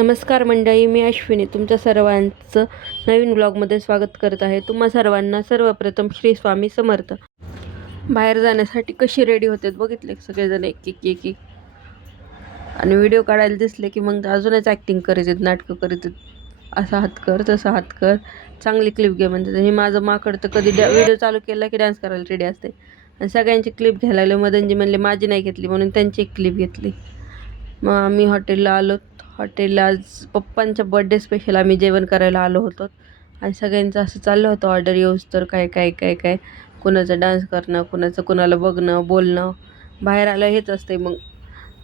नमस्कार मंडळी मी अश्विनी. तुमच्या सर्वांचं नवीन ब्लॉगमध्ये स्वागत करत आहे. तुम्हा सर्वांना सर्वप्रथम श्री स्वामी समर्थ. बाहेर जाण्यासाठी कशी रेडी होते बघितले सगळेजण एक एक एक एक? आणि व्हिडिओ काढायला दिसले की मग अजूनच ॲक्टिंग करायचे नाटकं करीत असा हात कर तसा हात कर. चांगली क्लिप घे म्हणजे हे माझं माकड तर कधी व्हिडिओ चालू केला की डान्स करायला रेडी असते. आणि सगळ्यांची क्लिप घ्यायला लागले. मदनजी म्हणले माझी नाही घेतली म्हणून त्यांची एक क्लिप घेतली. मग आम्ही हॉटेलला आलो. हॉटेलला पप्पांच्या बड्डे स्पेशल आम्ही जेवण करायला आलो होतो. आणि सगळ्यांचं असं चाललं होतं ऑर्डर येऊस तर काय काय काय काय. कुणाचं डान्स करणं कुणाचं कुणाला बघणं बोलणं. बाहेर आलं हेच असते मग.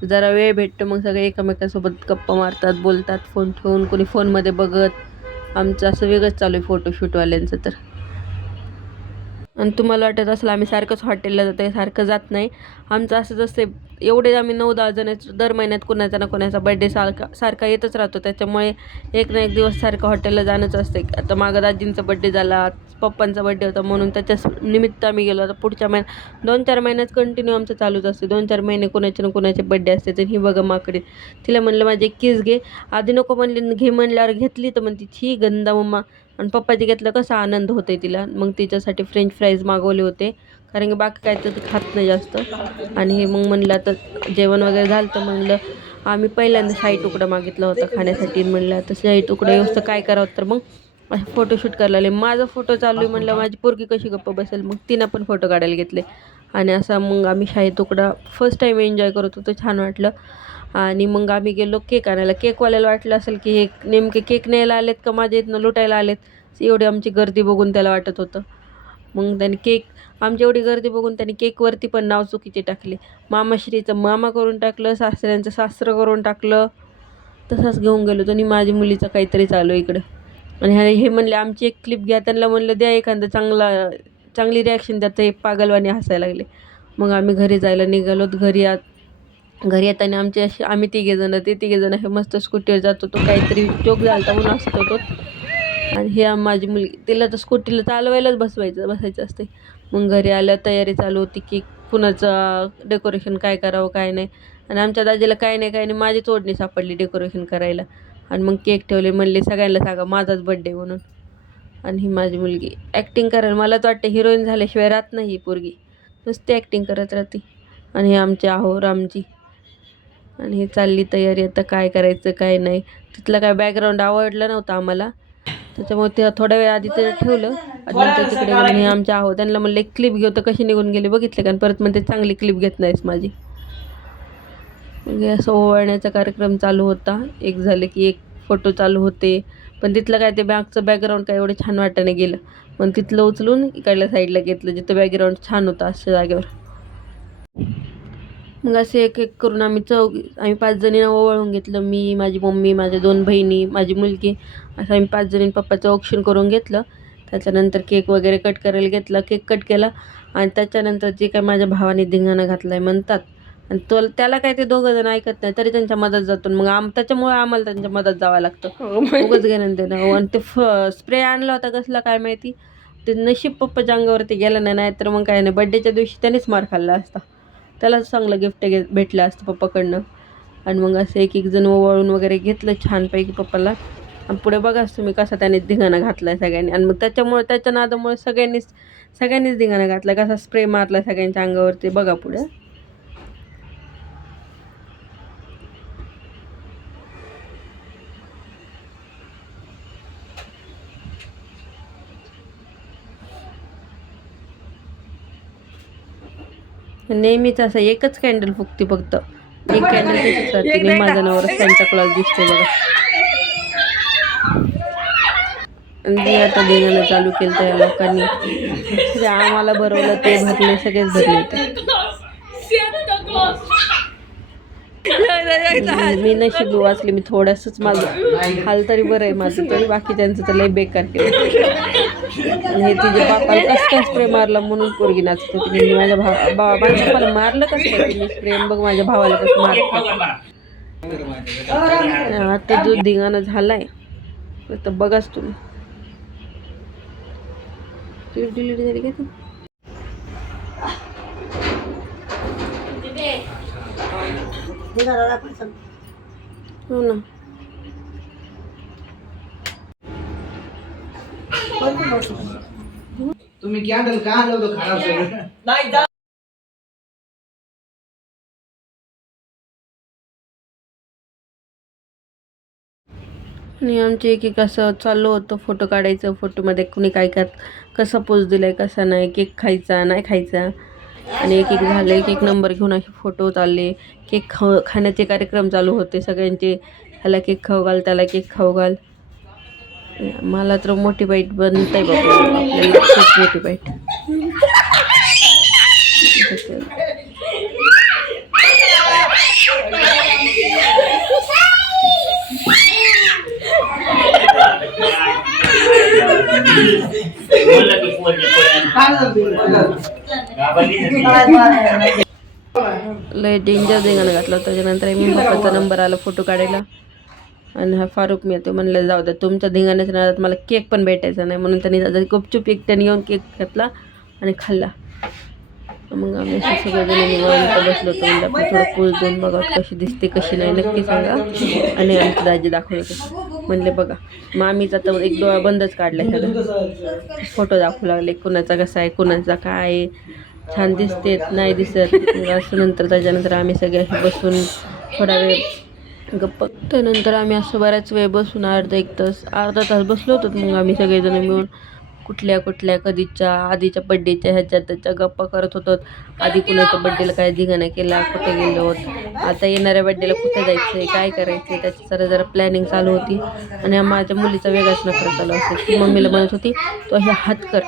जरा वेळ भेटतो मग सगळे एकमेकांसोबत गप्पा मारतात बोलतात फोन ठेवून कोणी फोनमध्ये बघत. आमचं असं वेगळंच चालू आहे फोटोशूटवाल्यांचं तर. आणि तुम्हाला वाटत असेल आम्ही सारखंच हॉटेलला जातो आहे सारखं जात नाही. आमचं असंच असते एवढे आम्ही नऊ दहा जण आहेत, दर महिन्यात कुणाचा ना कुणाचा बड्डे सारखा सारखा येतच राहतो. त्याच्यामुळे एक ना एक दिवस सारखं हॉटेलला जाणंच असते आता मागं दाजींचा बड्डे झाला पप्पांचा बड्डे होता म्हणून त्याच्याच निमित्त आम्ही गेलो. आता पुढच्या महिन्यात दोन चार महिन्यात कंटिन्यू आमचं चालूच असते दोन चार महिने कुणाचे ना कुणाचे बड्डे असते तर ही बघा माकडे तिला म्हणलं माझी एक किस घे. आधी नको म्हणली घे म्हणल्यावर घेतली तर म्हणते ही गंदा मम्मा आणि पप्पाची घेतलं कसा आनंद होते तिला. मग तिच्यासाठी फ्रेंच फ्राईज मागवले होते. कारण की बाकी काय तर खात नाही जास्त. आणि हे मग म्हणलं आता जेवण वगैरे झालं तर म्हणलं आम्ही पहिल्यांदा शाही तुकडा मागितला होता खाण्यासाठी. म्हणलं आता शाही तुकडा व्यवस्था काय करावं तर मग फोटोशूट करायला लागले. माझा फोटो चालू आहे म्हणलं माझी पोरगी कशी गप्प बसेल. मग तिनं पण फोटो काढायला घेतले. आणि असा मग आम्ही शाही तुकडा फर्स्ट टाईम एन्जॉय करत होतो. छान वाटलं. आणि मग आम्ही गेलो केक आणायला. केकवाल्याला वाटलं असेल की हे नेमके केक न्यायला आलेत का? माझ्या इथनं लुटायला आलेत. एवढी आमची गर्दी बघून त्याला वाटत होतं. मग त्याने केक आमची एवढी गर्दी बघून त्यांनी केकवरती पण नाव चुकीचे टाकले. मामाश्रीचं मामा करून टाकलं सासऱ्यांचं सासरं करून टाकलं. तसंच घेऊन गेलो आणि माझ्या मुलीचं काहीतरी चालू आहे इकडं. आणि ह्या हे म्हणले आमची एक क्लिप घ्या. त्यांना म्हणलं द्या एखादं चांगला चांगली रिॲक्शन द्या ते पागलवाणी हसायला लागले. मग आम्ही घरी जायला निघालो. घरी आत घरी येताना आमचे असे आम्ही तिघेजणं ते तिघेजणं हे मस्त स्कूटीवर जात होतो काहीतरी चोक झाला म्हणून असत होतो आणि हे माझी मुलगी तिला तर स्कूटीला चालवायलाच बसवायचं बसायचं असते मग घरी आल्या तयारी चालू होती की कुणाचं डेकोरेशन काय करावं काय नाही. आणि आमच्या दाजीला काय नाही काय नाही माझीच ओढणी सापडली डेकोरेशन करायला. आणि मग केक ठेवले म्हणले सगळ्यांना सांगा माझाच बड्डे म्हणून. आणि ही माझी मुलगी ॲक्टिंग करायला मला तर वाटतं हिरोईन झाल्याशिवाय राहत नाही ही पोरगी. नुसती ॲक्टिंग करत राहते. आणि हे आमचे आहो रामजी. आणि हे चालली तयारी आता काय करायचं काय नाही. तिथलं काय बॅकग्राऊंड आवडलं नव्हतं आम्हाला. त्याच्यामुळे ते थोड्या वेळ आधी ते ठेवलं. आणि तिकडे. हे आमच्या आहो त्यांना म्हणलं एक क्लिप घेऊ तर कशी निघून गेले बघितले का? आणि परत म्हणते चांगली क्लिप घेत नाहीस माझी. म्हणजे असं ओवाळण्याचा कार्यक्रम चालू होता. एक झालं की एक फोटो चालू होते. पण तिथलं काय ते बॅगचं बॅकग्राऊंड काय एवढं छान वाटाने गेलं. पण तिथलं उचलून इकडल्या साईडला घेतलं जिथं बॅकग्राऊंड छान होतं अशा जागेवर. मग असे एक एक करून आम्ही चौघ आम्ही पाच जणींना ओवाळून घेतलं. मी माझी मम्मी माझ्या दोन बहिणी माझी मुलगी असं आम्ही पाच जणींनी पप्पाचं औक्षण करून घेतलं. त्याच्यानंतर केक वगैरे कट करायला घेतला. केक कट केला. आणि त्याच्यानंतर जे काय माझ्या भावाने धिंगाणा घातला आहे म्हणतात. आणि तो त्याला काय ते दोघं जण ऐकत नाही तरी त्यांच्या मदत जातो. मग आम त्याच्यामुळे आम्हाला त्यांच्या मदत जावं लागतं. उगच घेणं हो, आणि ते फ स्प्रे आणला होता कसला काय माहिती? ते नशीब पप्पाच्या अंगावरती गेलं नाही नाहीतर मग काय नाही. बड्डेच्या दिवशी त्यानेच मार खाल्ला असता. त्याला चांगलं गिफ्ट घे भेटलं असतं पप्पाकडनं. आणि मग असं एक एक जण ओवाळून वगैरे घेतलं छानपैकी पप्पाला. आणि पुढे बघाच तुम्ही कसा त्याने धिंगाणा घातला आहे सगळ्यांनी. आणि मग त्याच्यामुळे त्याच्या नादामुळे सगळ्यांनीच सगळ्यांनीच धिंगाणा घातला कसा स्प्रे मारला सगळ्यांच्या अंगावरती बघा पुढे. नेहमीच असं एकच कॅन्डल फुकते फक्त. एक कॅन्डल माझा नवरा सांता क्लॉज दिसते बघा. मी आता देण्याला चालू केलं त्या लोकांनी. जे आम्हाला भरवलं ते भरले सगळेच भरले ते मी नशीब वाचले मी थोडंसंच माझं हाल तरी बरं आहे माझं तरी बाकी त्यांचं तर लय बेकार केलं. हे तिच्या बापाला कसं काय स्प्रे मारला म्हणून पोरगी नाच होती माझ्या भावा बाबांचं पण मारलं कसं काय स्प्रे बघ माझ्या भावाला कसं मार आता जो धिंगाणा झालाय तर बघाच तुम्ही. क्लिप डिलीट झाली का तू हो ना. Thank you. तुम्ही कॅन्डल का होतं खराब सगळं? आणि आमचे एक एक असं चालू होतं फोटो काढायचं फोटोमध्ये कुणी काय काय कसा पोज दिलाय कसा नाही केक खायचा नाही खायचा. आणि एक एक झालं एक एक नंबर घेऊन असे फोटो चालले. केक खाऊ खाण्याचे कार्यक्रम चालू होते सगळ्यांचे. ह्याला केक खाऊ घाल त्याला केक खाऊ घाल. मला तर मोठी बाईट बनताय बाबा. खूप मोठी बाईट लय डेंजर धिंगाणं घातलं त्याच्यानंतर मी पप्पाचा नंबर आला फोटो काढायला. आणि हा फारुक मी तो म्हणलं जाऊ द्या तुमच्या धिंगाण्याच्या नादात मला केक पण भेटायचा नाही. म्हणून त्यांनी त्याचा गुपचूप एक त्याने येऊन केक घेतला आणि खाल्ला. मग आम्ही असे सगळेजण निवांत बसलो होतो म्हणजे आपण थोडं पोच देऊन बघा कशी दिसते कशी नाही नक्की सांगा. आणि आमची दाजी दाखवलं होते. म्हणले बघा मग आम्हीच आता एक डोळा बंदच काढला सगळं फोटो दाखवू लागले कुणाचा कसा आहे कुणाचा काय आहे. छान दिसते नाही दिसत. असं नंतर त्याच्यानंतर आम्ही सगळे असे बसून थोडा वेळ गप्प. त्यानंतर आम्ही असं बऱ्याच वेळ बसून अर्धा एक तास अर्धा तास बसलो होतो मग आम्ही सगळेजण मिळून कुठल्या कुठल्या कधीच्या आधीच्या बड्डेच्या ह्याच्या त्याच्या गप्पा करत होतो. आधी कुणाच्या बड्डेला काय धिंगाणा केला कुठे गेलो होत आता येणाऱ्या बड्डेला कुठे जायचं आहे काय करायचं आहे त्याची जरा जरा प्लॅनिंग चालू होती. आणि माझ्या मुलीचा वेगळाच नकार चालू असतो ती मम्मीला म्हणत होती तो हे हात कर.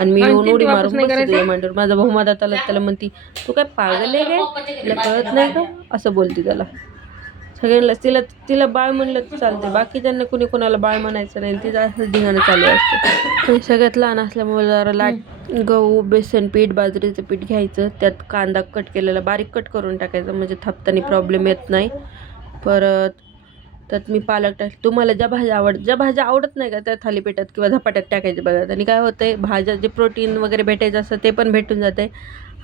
आणि मी येऊन उडी मारून मांडीवर. माझा भाऊ माझा आला त्याला म्हणती तू काय पागल आहे काय? तिला कळत नाही का? असं बोलती त्याला. सगळ्यांना तिला तिला बाळ म्हणलं तर चालते बाकीच्यांना कुणी कोणाला बाळ म्हणायचं नाही. तिचं असं धिंगाणं चालू असतं. सगळ्यात लहान असल्यामुळे जरा लाट गहू बेसन पीठ बाजरीचं पीठ घ्यायचं. त्यात कांदा कट केलेला बारीक कट करून टाकायचा. म्हणजे थापताना प्रॉब्लेम येत नाही. परत त्यात मी पालक टाक तुम्हाला ज्या भाज्या आवड ज्या भाज्या आवडत नाही का त्या थालीपीठात किंवा झपाट्यात टाकायच्या बघा. आणि काय होतं आहे भाज्या जे प्रोटीन वगैरे भेटायचं असतं ते पण भेटून जाते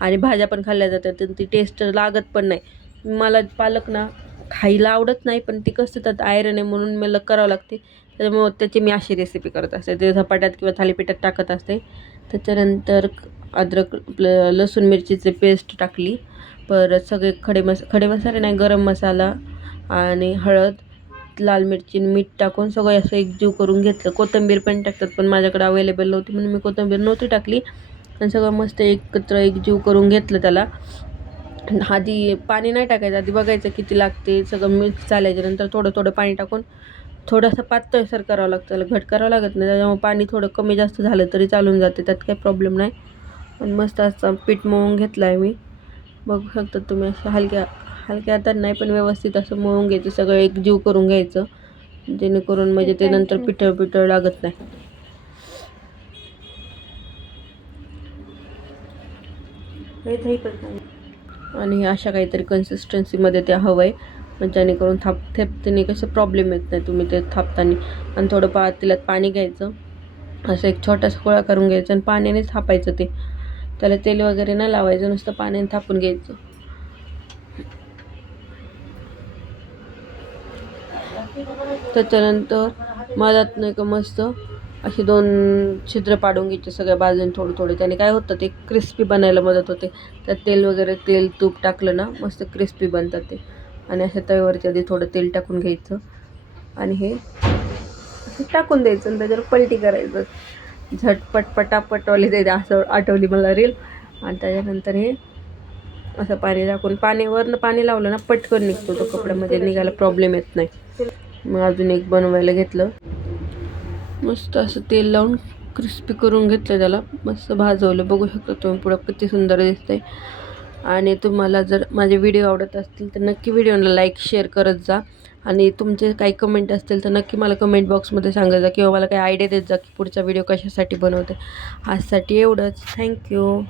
आणि भाज्या पण खाल्ल्या जातात. ती टेस्ट लागत पण नाही. मला पालक ना खायला आवडत नाही पण ती कसं त्यात आयरन आहे म्हणून मला करावं लागते. त्याच्यामुळं त्याची मी अशी रेसिपी करत असते. ते झपाट्यात किंवा थालीपीठात टाकत असते. त्याच्यानंतर अद्रक लसूण मिरचीचे पेस्ट टाकली. परत सगळे खडे मस खडे मसाले नाही गरम मसाला आणि हळद लाल मिरची मीठ टाकून सगळं असं एकजीव करून घेतलं. कोथिंबीर पण टाकतात पण माझ्याकडे अवेलेबल नव्हती म्हणून मी कोथिंबीर नव्हती टाकली. आणि सगळं मस्त एकत्र एकजीव करून घेतलं त्याला. आधी पाणी नाही टाकायचं आधी बघायचं किती लागते सगळं मिक्स झाल्याच्यानंतर थोडं थोडं पाणी टाकून थोडंसं पातळसर करावं लागतं. घट करावं लागत नाही त्याच्यामुळे पाणी थोडं कमी जास्त झालं तरी चालून जाते त्यात काही प्रॉब्लेम नाही. पण मस्त असं पीठ मळून घेतलं आहे मी. बघू शकता तुम्ही असं हलक्या हलक्या हातात नाही पण व्यवस्थित असं मळून घ्यायचं सगळं एकजीव करून घ्यायचं. जेणेकरून म्हणजे ते नंतर पिठळ पिठळ लागत नाही. आणि हे अशा काहीतरी कन्सिस्टन्सीमध्ये ते हवं आहे जेणेकरून थाप थेपताना कसं प्रॉब्लेम येत नाही तुम्ही ते थापताना. आणि थोडं पा तिला पाणी घ्यायचं. असं एक छोटासा गोळा करून घ्यायचं आणि पाण्यानेच थापायचं ते. त्याला तेल वगैरे नाही लावायचं नुसतं पाण्याने थापून घ्यायचं. त्याच्यानंतर मधात नाही का मस्त असे दोन छिद्र पाडून घ्यायचे सगळ्या बाजूने थोडं थोडे. त्याने काय होतं ते क्रिस्पी बनायला मदत होते. त्यात तेल वगैरे तेल तूप टाकलं ना मस्त क्रिस्पी बनतात ते. आणि अशा तव्यावरती आधी थोडं तेल टाकून घ्यायचं. आणि हे असं टाकून द्यायचं आणि त्याच्यावर पलटी करायचं. झटपट पटापटवाली द्यायचं असं आठवली मला रील आणि त्याच्यानंतर हे असं पाणी टाकून पाण्यावरनं पाणी लावलं ना पटकन निघतो तो कपड्यामध्ये निघायला प्रॉब्लेम येत नाही. मग अजून एक बनवायला घेतलं. मस्त असं तेल लावून क्रिस्पी करून घेतलं त्याला. मस्त भाजवलं. बघू शकता तुम्ही पुढं किती सुंदर दिसतंय. आणि तुम्हाला जर माझे व्हिडिओ आवडत असतील तर नक्की व्हिडिओला लाईक शेअर करत जा. आणि तुमचे काही कमेंट असतील तर नक्की मला कमेंट बॉक्समध्ये सांगत जा किंवा मला काही आयडिया देत जा की पुढचा व्हिडिओ कशासाठी बनवते. आजसाठी एवढंच. थँक्यू